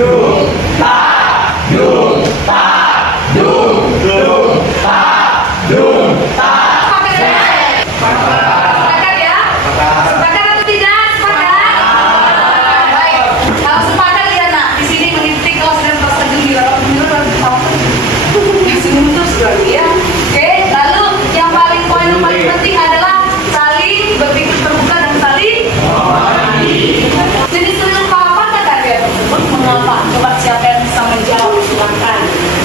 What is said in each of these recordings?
Sepakat ya? Sepakat atau tidak? Sepakat? Baik. Kalau sepakat ya nak, di sini mengikuti kelas dan prosedur di dalam menurut terus ya. Oke, lalu yang paling poin yang paling penting adalah saling berpikir terbuka dan saling jenis seni rupa apa karya tersebut, mengapa? Coba siapa yang bisa menjawab? Silakan.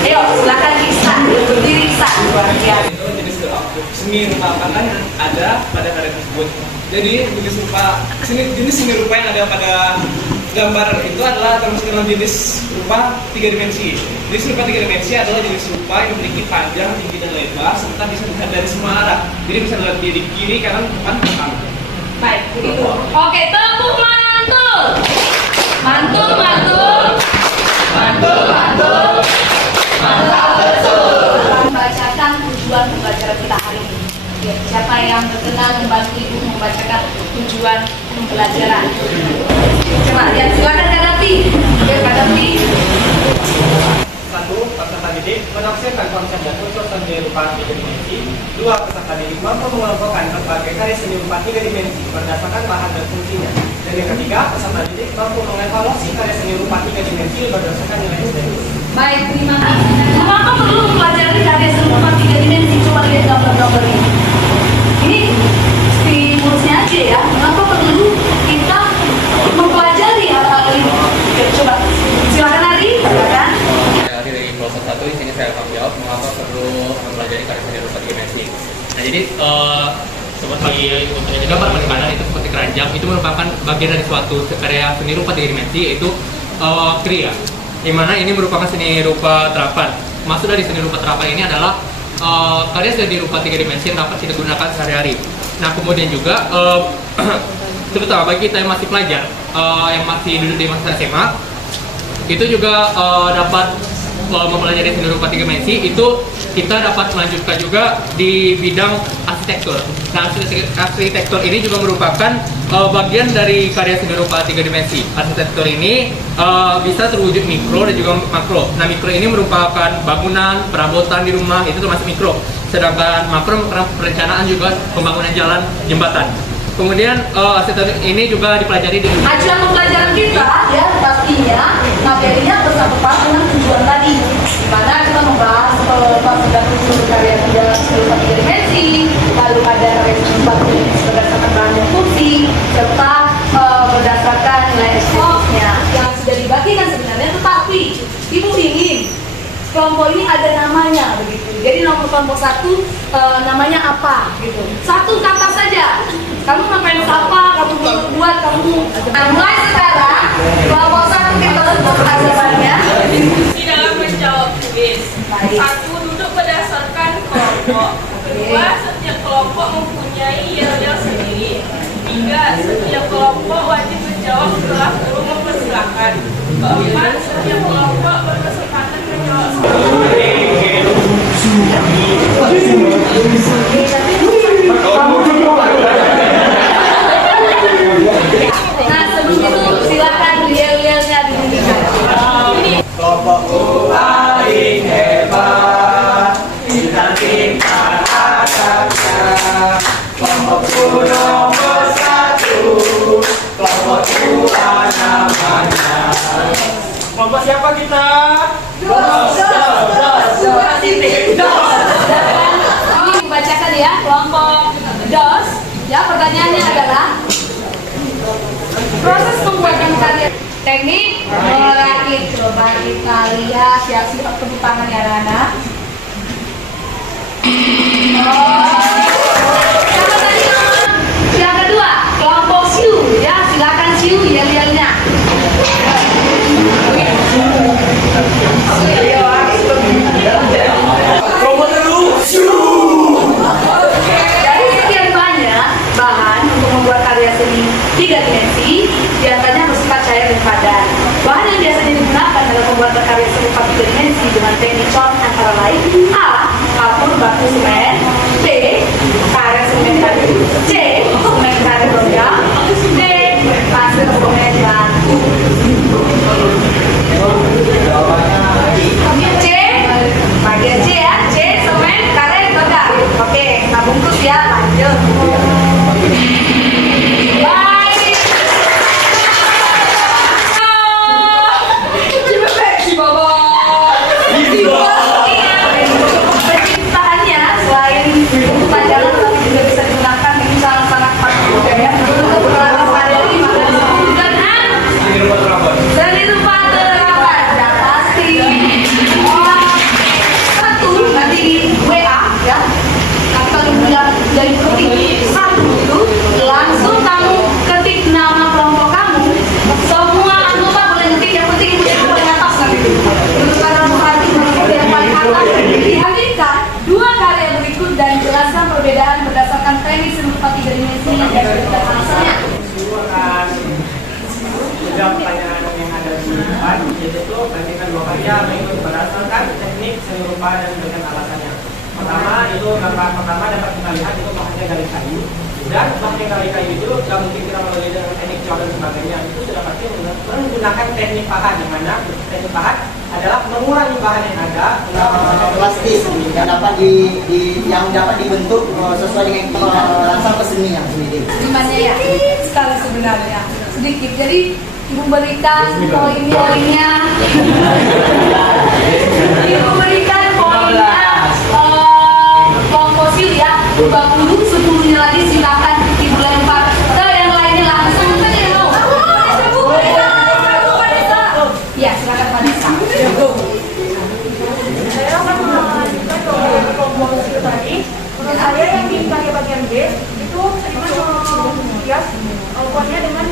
Ayo, silakan Ihsan, berdiri Ihsan. Ya. Jenis seni rupa apa yang ada pada karya tersebut. Jadi jenis seni rupa yang ada pada gambar itu adalah termasuk dalam jenis rupa 3 dimensi. Jenis rupa 3 dimensi adalah jenis rupa yang memiliki panjang, tinggi, dan lebar serta bisa dilihat dari semua arah. Jadi bisa dilihat di kiri, kanan, depan, belakang. Baik, begitu. Oke, tepuk mantul. Mantul, mantul. Mantul, mantul. Mantap betul. Membacakan tujuan pembelajaran kita hari ini. Ya, siapa yang berkenan membantu ibu membacakan tujuan pembelajaran? Coba, ya silakan hadapi. Ya, hadapi. 1. Peserta didik menafsirkan konsep dan unsur seni rupa 3 dimensi. 2. Peserta didik mampu mengelompokkan berbagai karya seni rupa 3 dimensi berdasarkan bahan dan fungsinya. Dan yang ketiga, peserta didik mampu mengevaluasi karya seni rupa 3 dimensi berdasarkan nilai estetis. Baik, terima kasih. Mengapa perlu mempelajari karya seni rupa 3 dimensi? Coba lihat gambar-gambar ini. Ini stimulusnya aja ya. Mengapa perlu kita mempelajari hal-hal ini? Oke, coba silakan Ari, silakan. Dari kelompok 1 di sini saya akan jawab mengapa perlu mempelajari karya seni rupa 3 dimensi. Nah, jadi seperti untuk gambar penekanan itu seperti keranjang itu merupakan bagian dari suatu karya seni rupa 3 dimensi yaitu kriya. Di mana ini merupakan seni rupa terapan. Maksud dari seni rupa terapan ini adalah karya seni rupa 3 dimensi yang dapat kita gunakan sehari-hari. Nah, kemudian juga terutama bagi kita yang masih pelajar, yang masih duduk di masa SMA, itu juga dapat mempelajari seni rupa 3 dimensi. Itu kita dapat melanjutkan juga di bidang arsitektur. Nah, arsitektur ini juga merupakan bagian dari karya seni rupa 3 dimensi. Arsitektur ini bisa terwujud mikro dan juga makro. Nah, mikro ini merupakan bangunan, perabotan di rumah, itu termasuk mikro. Sedangkan makro merupakan perencanaan juga pembangunan jalan, jembatan. Kemudian arsitektur ini juga dipelajari di acuan pembelajaran kita ya pastinya materinya bersangkutan dengan tujuan tadi, di mana kita membahas maksud dan unsur karya seni rupa 3 dimensi, lalu ada karya seni rupa 3 dimensi berdasarkan bahan dan fungsi, serta berdasarkan nilai estetisnya yang sudah dibagikan sebenarnya. Tetapi ibu ingin kelompok ini ada namanya begitu. Jadi nomor kelompok 1 namanya apa gitu. Satu kata saja. Kamu ngapain sapa, kamu buat, kamu. Nah, mulai sekarang kelompok 1 kita bentuk hasilnya. Di dalam menjawab kuis. 1. Duduk berdasarkan kelompok. 2. Setiap kelompok mempunyai yel-yel sendiri. 3. Setiap kelompok wajib menjawab setelah guru mempersilahkan. 4. Setiap kelompok berkesempatan menjawab Nah, sebelum itu silakan yel-yelnya dibunyikan. Kelompokku paling hebat, kita tingkat akadnya. Kelompokku nomor 1, kelompok 2 namanya. Kelompok siapa kita? Dos. Ini dibacakan ya, kelompok DOS. Ya, pertanyaannya adalah proses pembuatan karya teknik merakit. Coba kita lihat, siap-siap tepuk tangan ya anak-anak. Siapa tadi? Yang kedua, kelompok Siu. Ya, silakan Siu yel-yelnya. Dari sekian banyak bahan untuk membuat karya seni 3 dimensi, biasanya bersifat cair dan padat. Bahan yang biasanya digunakan dalam pembuatan karya seni 3 dimensi dengan teknik cat antara lain: A. Kapur batu semen, B. Karya semen kayu, C. Semen kayu logam, D. Pasir semen batu. alasannya. akan menjawab pertanyaan yang ada di depan, yaitu bandingkan dua karya mengikut berdasarkan teknik seni rupa dan dengan alasannya. Pertama itu gambar pertama dapat kita lihat itu bahannya dari kayu, dan bahannya dari kayu itu tidak mungkin kita melalui dengan teknik cat dan sebagainya. Itu sudah pasti menggunakan teknik pahat, di mana teknik pahat adalah mengurangi bahan yang ada plastis yang dapat dibentuk sesuai dengan rasa kesenian sendiri. Gimana ya? Sekali sebenarnya sedikit. Jadi ibu berikan poin-poinnya. Ibu berikan poinnya fosil ya 20, 10-nya lagi silakan ibu lempar ke yang lainnya langsung saja mau. Ya silakan Vanessa. Saya akan melanjutkan ke kelompok itu tadi. Menurut saya yang di karya bagian B itu sedikit menghias kuatnya dengan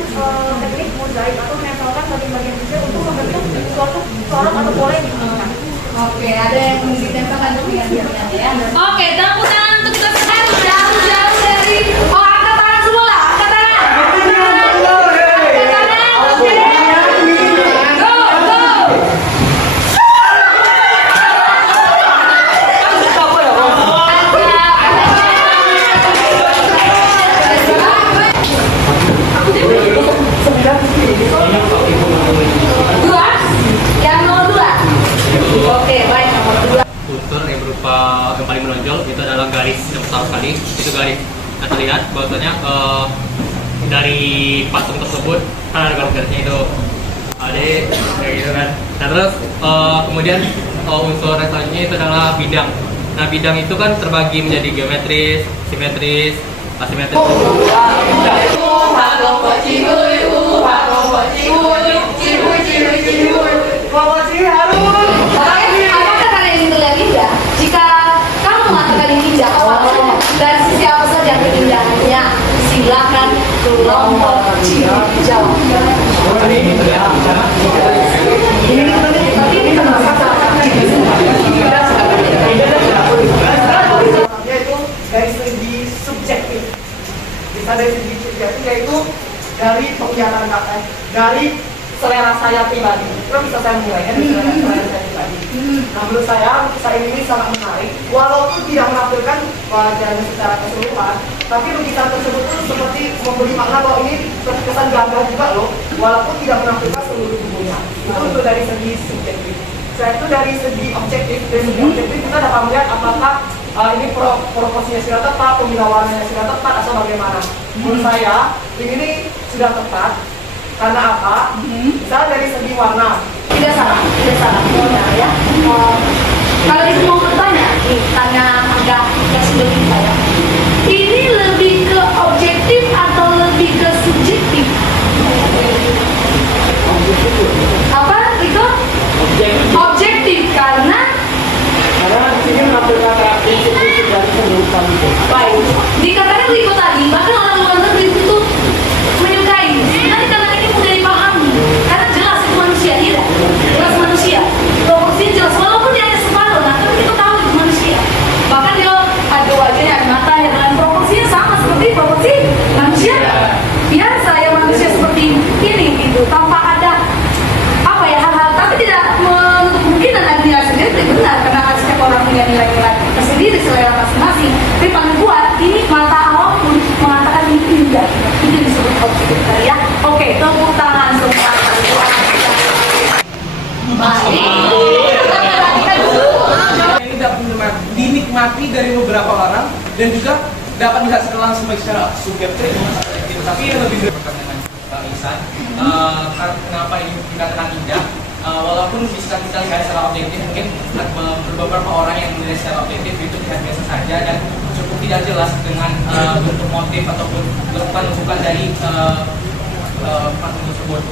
teknik mozaik atau menempelkan bagian-bagian kecil untuk membentuk suatu sorot atau pola yang diinginkan. Oke, ada yang ditempelkan untuk bagian-bagian ya. Oke, tepuk tangan untuk kita semua jauh-jauh dari angkat tangan semua lah, angkat tangan. Angkat tangan, oke. Go, go. Dua, yang nomor 2. Oke, baik nomor 2. Unsur yang berupa yang paling menonjol itu adalah garis yang besar sekali. Itu garis. Nah, terlihat bahwasanya dari patung tersebut kan ada garis-garisnya itu. Ada kayak gitu kan. Nah, terus kemudian unsur yang selanjutnya itu adalah bidang. Nah, bidang itu kan terbagi menjadi geometris, simetris, asimetris. Apakah kalian ingin melihat ninja? Jika kamu mengatakan ini ninja, dari sisi apa saja keindahannya? Silakan kelompok jawab. yaitu dari segi subjektif. Bisa dari segi subjektif yaitu dari penglihatan kata, dari selera saya pribadi. Itu bisa saya mulai kan dari selera saya pribadi. Nah, menurut saya lukisan ini sangat menarik, walaupun tidak menampilkan wajahnya secara keseluruhan, tapi lukisan tersebut tuh seperti memberi makna bahwa ini terkesan gagah juga loh, walaupun tidak menampilkan seluruh tubuhnya. Itu untuk dari segi subjektif. Saya itu dari segi objektif, kita dapat melihat apakah ini proporsinya sudah tepat, pembina warnanya sudah tepat atau bagaimana. Menurut saya ini sudah tepat. Karena apa? Misalnya dari segi warna. Tidak salah. Benar ya. Kalau ibu mau bertanya, tanya agak kasih lebih saya. Ini lebih ke objektif atau lebih ke subjektif? Apa itu? Objektif karena Karena di sini menampilkan prinsip-prinsip dari penulisan itu. baik. Dikatakan berikut tadi, bahkan orang luar negeri itu menyukai. Sebenarnya karena ini mudah dipahami, karena jelas itu manusia, tidak? Jelas manusia. Proporsinya jelas, walaupun dia hanya separuh, nah tapi kita tahu itu manusia. Bahkan dia ada wajahnya, ada matanya, dengan proporsinya sama seperti proporsi manusia. Biasa ya manusia seperti ini gitu, tanpa ada apa ya hal-hal, tapi tidak menutup kemungkinan adanya sendiri benar karena setiap orang punya nilai-nilai tersendiri selera masing-masing. Tapi paling kuat ini mata awam pun mengatakan ini indah, itu disebut objektif ya. Oke, tepuk tangan semua. Ini dapat dinikmati dari beberapa orang dan juga dapat dihasilkan langsung baik secara subjektif tapi yang lebih Pertanyaan Ihsan, kenapa ini dikatakan indah? Walaupun bisa kita lihat secara objektif, mungkin beberapa orang yang menilai secara objektif itu tidak biasa saja dan cukup tidak jelas dengan bentuk motif ataupun bukan dari patung tersebut,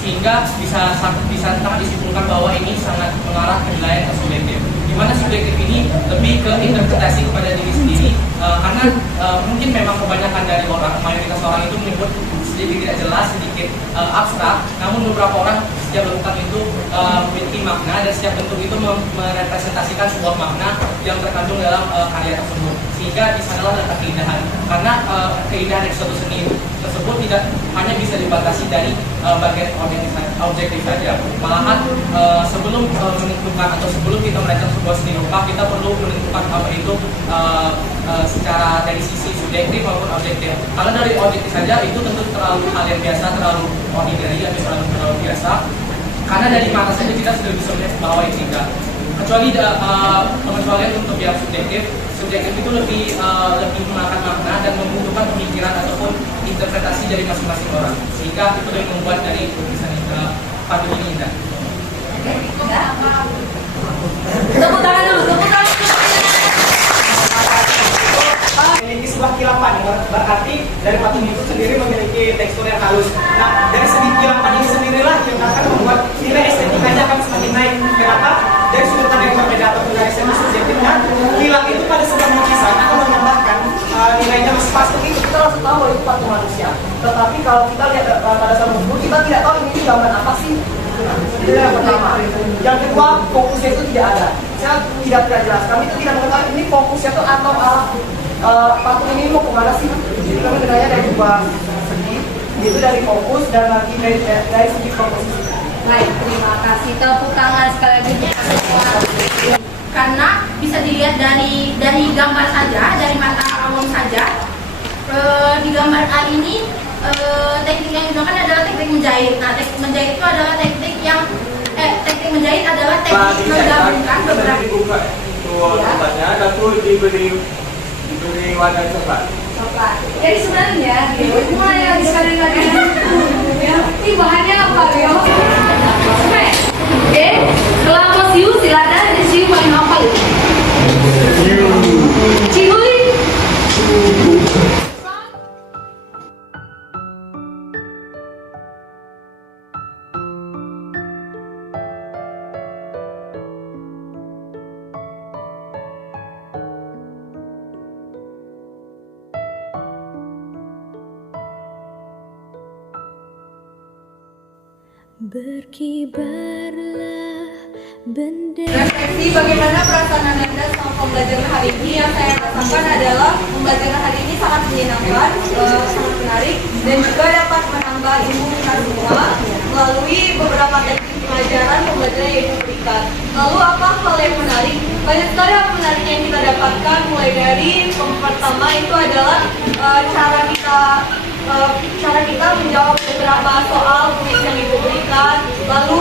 sehingga bisa sangat disimpulkan bahwa ini sangat mengarah ke nilai subjektif. Di mana subjektif ini lebih ke interpretasi kepada diri sendiri, karena mungkin memang kebanyakan dari orang, mayoritas orang itu menyebut jadi tidak jelas, sedikit abstrak. Namun beberapa orang setiap bentukan itu memiliki makna, dan setiap bentuk itu merepresentasikan sebuah makna yang terkandung dalam karya tersebut. Sehingga di sanalah letak keindahan. Karena keindahan dari suatu seni tersebut tidak hanya bisa dibatasi dari bagian objektif saja. Malahan sebelum menentukan atau sebelum kita merancang sebuah seni rupa, kita perlu menentukan apa itu secara dari sisi subjektif maupun objektif. Karena dari objektif saja itu tentu terlalu hal yang biasa, terlalu ordinary atau terlalu biasa. Karena dari mata saja kita sudah bisa melihat bahwa ini enggak. Kecuali pengecualian untuk yang subjektif itu lebih memakan makna dan membutuhkan pemikiran ataupun interpretasi dari masing-masing orang. Sehingga itu yang membuat dari lukisan patung ini indah. Tepuk tangan dulu, tepuk tangan. Memiliki sebuah kilapan, berarti dari patung itu sendiri memiliki tekstur yang halus. Nah, dari segi kilapan ini sendirilah yang akan membuat nilai estetikanya akan semakin naik. Kenapa? Dari sudut pandang yang berbeda ataupun dari segi subjektifnya, kilat itu pada sebuah lukisan akan menambahkan nilainya. Patung itu kita langsung tahu itu patung manusia. Tetapi kalau kita lihat pada saat tersebut, kita tidak tahu ini gambar apa sih. Itu yang pertama. Yang kedua, fokusnya itu tidak ada. Saya tidak jelas. Kami itu tidak mengetahui ini fokusnya itu atau patung ini mau kemana sih? Jadi kami menanya dari dua segi, itu dari fokus dan lagi dari segi komposisi. Baik, terima kasih. Tepuk tangan sekali lagi. Karena bisa dilihat dari gambar saja, dari mata awam saja. Di gambar A ini teknik yang digunakan adalah teknik menjahit. Nah, teknik menjahit itu adalah teknik menggabungkan beberapa. Tempatnya dan tuh diberi warna coklat. Jadi sebenarnya mulai lagi sekali lagi. Ini bahannya apa ya? Oke, kelapa siu silakan di siu paling apa ya? Cihuy. Berkibarlah bendera. Refleksi bagaimana perasaan Anda sama pembelajaran hari ini. Yang saya rasakan adalah pembelajaran hari ini sangat menyenangkan, sangat menarik, dan juga dapat menambah ilmu kita semua melalui beberapa teknik pembelajaran yang diberikan. Lalu apa hal yang menarik? Banyak sekali hal menarik yang kita dapatkan, mulai dari pertama itu adalah cara kita menjawab beberapa soal kuis yang diberikan. Lalu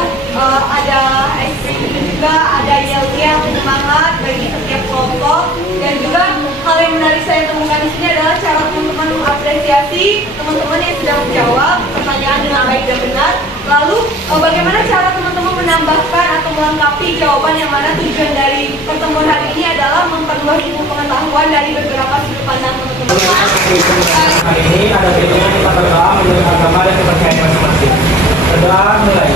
ada ekspresi juga, ada yel-yel penyemangat bagi setiap kelompok, dan juga hal yang menarik saya temukan di sini adalah cara teman-teman mengapresiasi teman-teman yang sudah menjawab pertanyaan dengan baik dan benar. Lalu bagaimana cara teman-teman menambahkan atau melengkapi jawaban, yang mana tujuan dari pertemuan hari ini adalah memperluas ilmu pengetahuan dari beberapa sudut pandang teman-teman. Hari ini ada tema kita berdoa menurut agama dan kepercayaan masing-masing. Berdoa mulai.